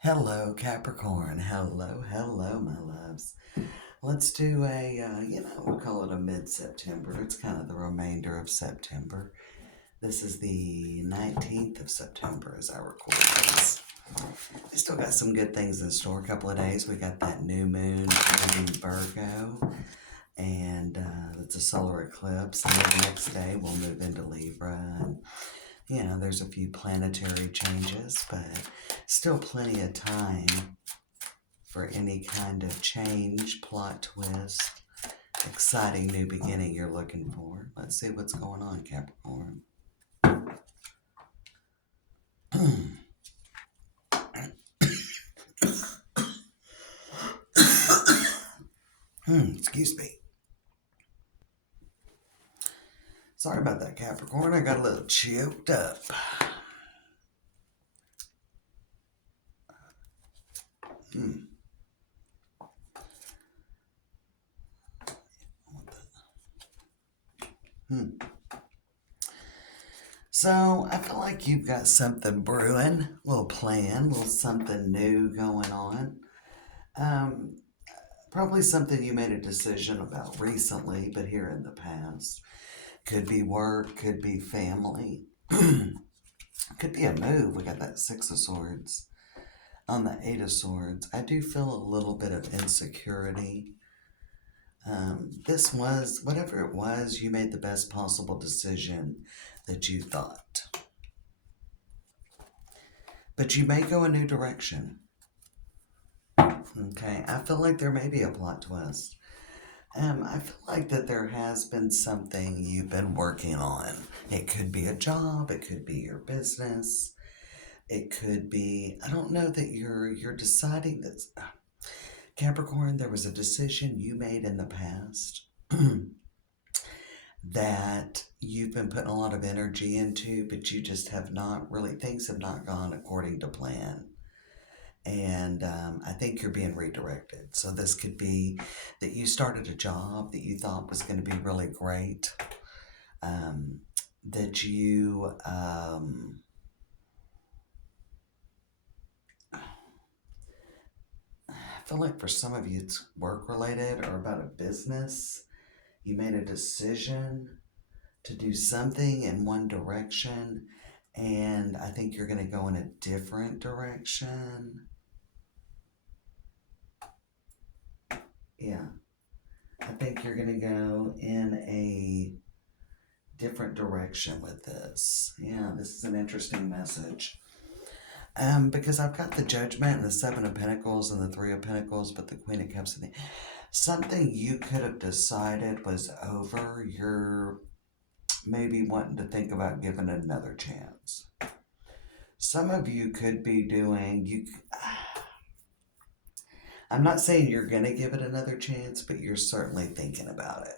Hello, Capricorn. Hello, my loves. Let's do we'll call it a mid-September. It's kind of the remainder of September. This is the 19th of September as I record this. I still got some good things in store. A couple of days. We got that new moon in Virgo, and it's a solar eclipse. And then the next day, we'll move into Libra. And there's a few planetary changes, but still plenty of time for any kind of change, plot twist, exciting new beginning you're looking for. Let's see what's going on, Capricorn. Excuse me. Sorry about that, Capricorn. I got a little choked up. So I feel like you've got something brewing, a little plan, a little something new going on. Probably something you made a decision about recently, but here in the past. Could be work, could be family, could be a move. We got that Six of Swords on the Eight of Swords. I do feel a little bit of insecurity. This was, whatever it was, you made the best possible decision that you thought. But you may go a new direction. Okay, I feel like there may be a plot twist. I feel like that there has been something you've been working on. It could be a job, it could be your business, it could be, I don't know that you're deciding that Capricorn, there was a decision you made in the past that you've been putting a lot of energy into, but you just have not really, things have not gone according to plan. And I think you're being redirected. So this could be that you started a job that you thought was going to be really great, that you I feel like for some of you it's work related or about a business. You made a decision to do something in one direction, and I think you're going to go in a different direction. Yeah. I think you're going to go in a different direction with this. Yeah, this is an interesting message. Because I've got the Judgment and the Seven of Pentacles and the Three of Pentacles, but the Queen of Cups and something you could have decided was over. You're maybe wanting to think about giving it another chance. Some of you could be doing, I'm not saying you're going to give it another chance, but you're certainly thinking about it.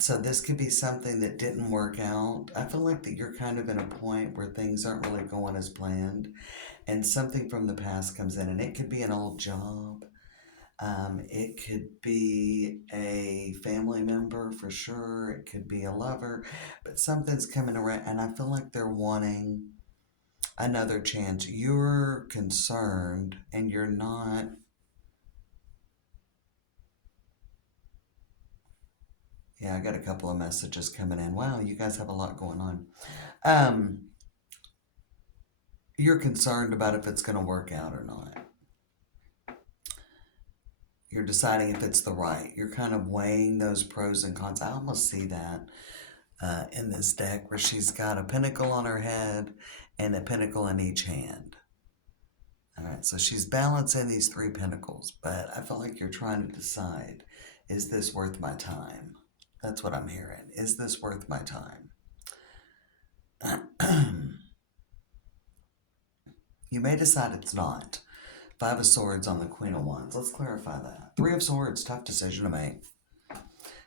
So this could be something that didn't work out. I feel like that you're kind of in a point where things aren't really going as planned, and something from the past comes in, and it could be an old job. It could be a family member for sure. It could be a lover, but something's coming around, and I feel like they're wanting another chance. You're concerned, and you're not. Yeah, I got a couple of messages coming in. Wow, you guys have a lot going on. You're concerned about if it's going to work out or not. You're deciding if it's the right. You're kind of weighing those pros and cons. I almost see that in this deck where she's got a pentacle on her head and a pentacle in each hand. All right, so she's balancing these three pentacles, but I feel like you're trying to decide, is this worth my time? That's what I'm hearing. Is this worth my time? You may decide it's not. Five of Swords on the Queen of Wands. Let's clarify that. Three of Swords, tough decision to make.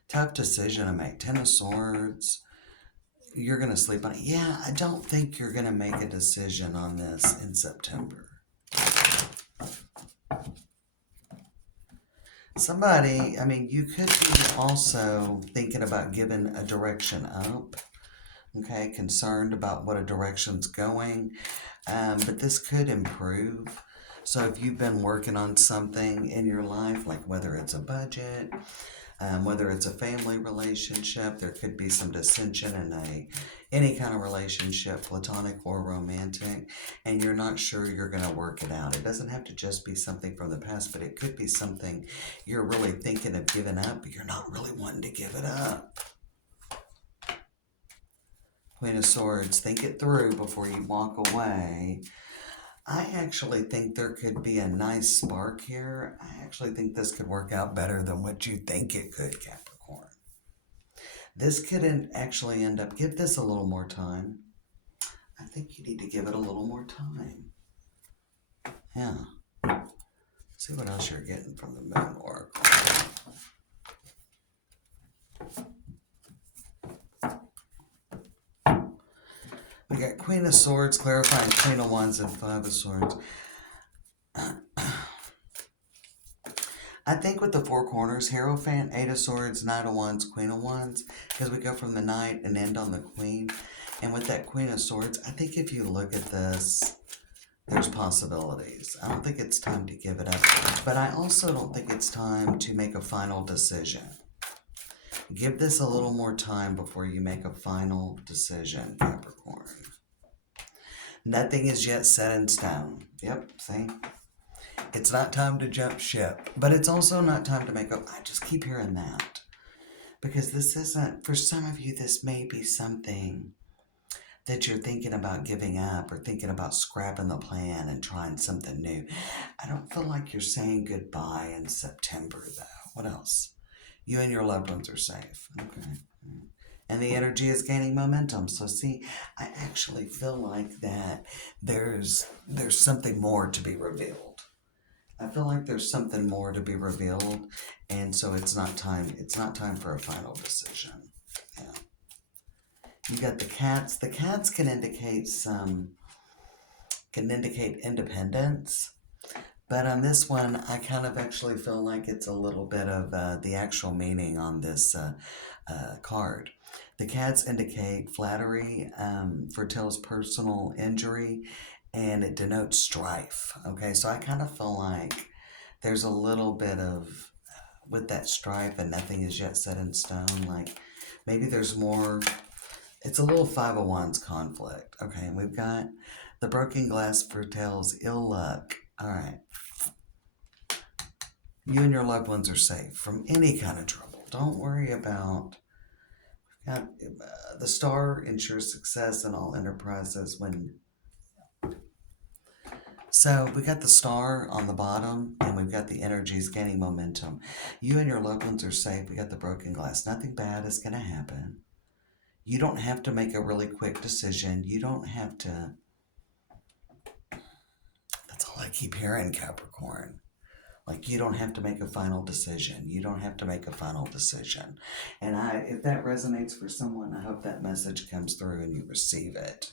Tough decision to make. Ten of Swords, you're going to sleep on it. Yeah, I don't think you're going to make a decision on this in September. Somebody, I mean, you could be also thinking about giving a direction up, okay, concerned about what a direction's going, but this could improve. So if you've been working on something in your life, like whether it's a budget, whether it's a family relationship, there could be some dissension in any kind of relationship, platonic or romantic, and you're not sure you're going to work it out. It doesn't have to just be something from the past, but it could be something you're really thinking of giving up, but you're not really wanting to give it up. Queen of Swords, think it through before you walk away. I actually think there could be a nice spark here. I actually think this could work out better than what you think it could, Capricorn. This could actually end up, give this a little more time. I think you need to give it a little more time. Yeah. See what else you're getting from the Moon Oracle. We got Queen of Swords, clarifying Queen of Wands, and Five of Swords. I think with the four corners, Hierophant, Eight of Swords, Knight of Wands, Queen of Wands, because we go from the Knight and end on the Queen. And with that Queen of Swords, I think if you look at this, there's possibilities. I don't think it's time to give it up, but I also don't think it's time to make a final decision. Give this a little more time before you make a final decision, Capricorn. Nothing is yet set in stone. Yep, see? It's not time to jump ship, but it's also not time to make I just keep hearing that. Because this isn't, for some of you, this may be something that you're thinking about giving up or thinking about scrapping the plan and trying something new. I don't feel like you're saying goodbye in September, though. What else? You and your loved ones are safe. Okay. And the energy is gaining momentum. So see, I actually feel like that there's something more to be revealed. I feel like there's something more to be revealed, and so it's not time for a final decision. Yeah. You got the cats. The cats can indicate independence. But on this one, I kind of actually feel like it's a little bit of the actual meaning on this card. The cats indicate flattery, foretells personal injury, and it denotes strife. Okay, so I kind of feel like there's a little bit of, with that strife and nothing is yet set in stone, like maybe there's more, it's a little Five of Wands conflict. Okay, and we've got the broken glass foretells ill luck. All right. You and your loved ones are safe from any kind of trouble. Don't worry about. The star ensures success in all enterprises when. So we got the star on the bottom, and we've got the energies gaining momentum. You and your loved ones are safe. We got the broken glass. Nothing bad is going to happen. You don't have to make a really quick decision. You don't have to. That's all I keep hearing, Capricorn. Like, you don't have to make a final decision. You don't have to make a final decision. And if that resonates for someone, I hope that message comes through and you receive it.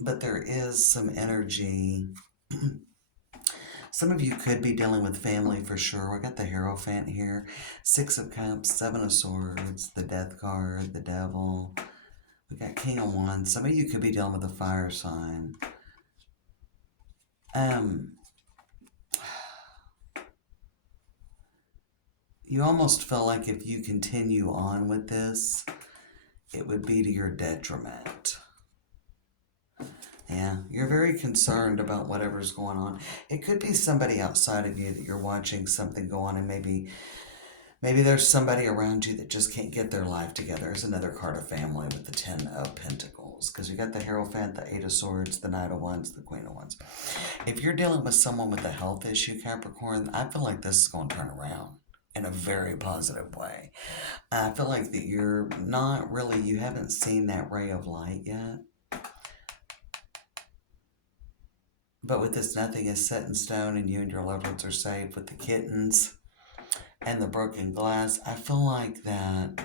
But there is some energy. Some of you could be dealing with family for sure. I got the Hierophant here. Six of Cups, Seven of Swords, the Death card, the Devil. We got King of Wands. Some of you could be dealing with a fire sign. You almost feel like if you continue on with this, it would be to your detriment. Yeah, you're very concerned about whatever's going on. It could be somebody outside of you that you're watching something go on, and maybe there's somebody around you that just can't get their life together. There's another card of family with the Ten of Pentacles, because you got the Hierophant, the Eight of Swords, the Knight of Wands, the Queen of Wands. If you're dealing with someone with a health issue, Capricorn, I feel like this is going to turn around in a very positive way. I feel like that you haven't seen that ray of light yet. But with this, nothing is set in stone, and you and your loved ones are safe. With the kittens and the broken glass, I feel like that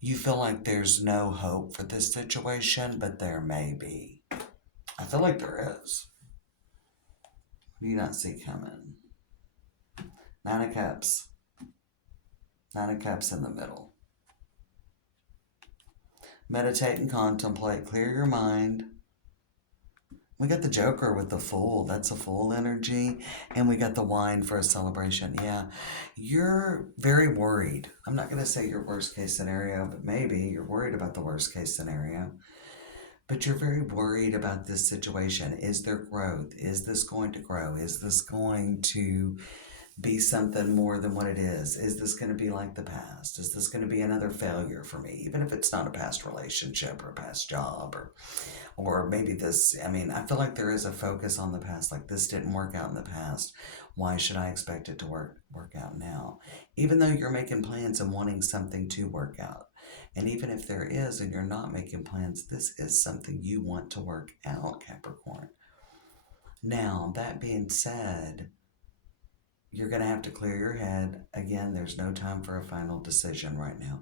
you feel like there's no hope for this situation, but there may be. I feel like there is. What do you not see coming? Nine of Cups. Nine of Cups in the middle. Meditate and contemplate. Clear your mind. We got the Joker with the Fool. That's a Fool energy. And we got the Wine for a celebration. Yeah. You're very worried. I'm not going to say your worst case scenario, but maybe you're worried about the worst case scenario. But you're very worried about this situation. Is there growth? Is this going to grow? Is this going to be something more than what it is? Is this going to be like the past? Is this going to be another failure for me? Even if it's not a past relationship or a past job or maybe this, I mean, I feel like there is a focus on the past, like this didn't work out in the past. Why should I expect it to work out now? Even though you're making plans and wanting something to work out. And even if there is and you're not making plans, this is something you want to work out, Capricorn. Now, that being said, you're going to have to clear your head. Again, there's no time for a final decision right now.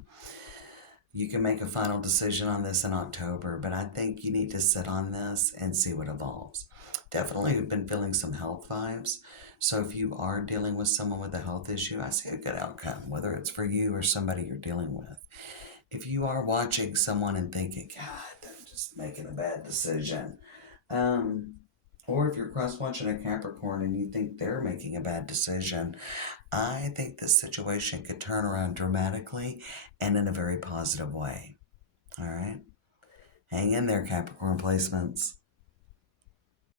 You can make a final decision on this in October, but I think you need to sit on this and see what evolves. Definitely have been feeling some health vibes. So if you are dealing with someone with a health issue, I see a good outcome, whether it's for you or somebody you're dealing with. If you are watching someone and thinking, God, they're just making a bad decision, or if you're cross-watching a Capricorn and you think they're making a bad decision, I think this situation could turn around dramatically and in a very positive way. All right? Hang in there, Capricorn placements.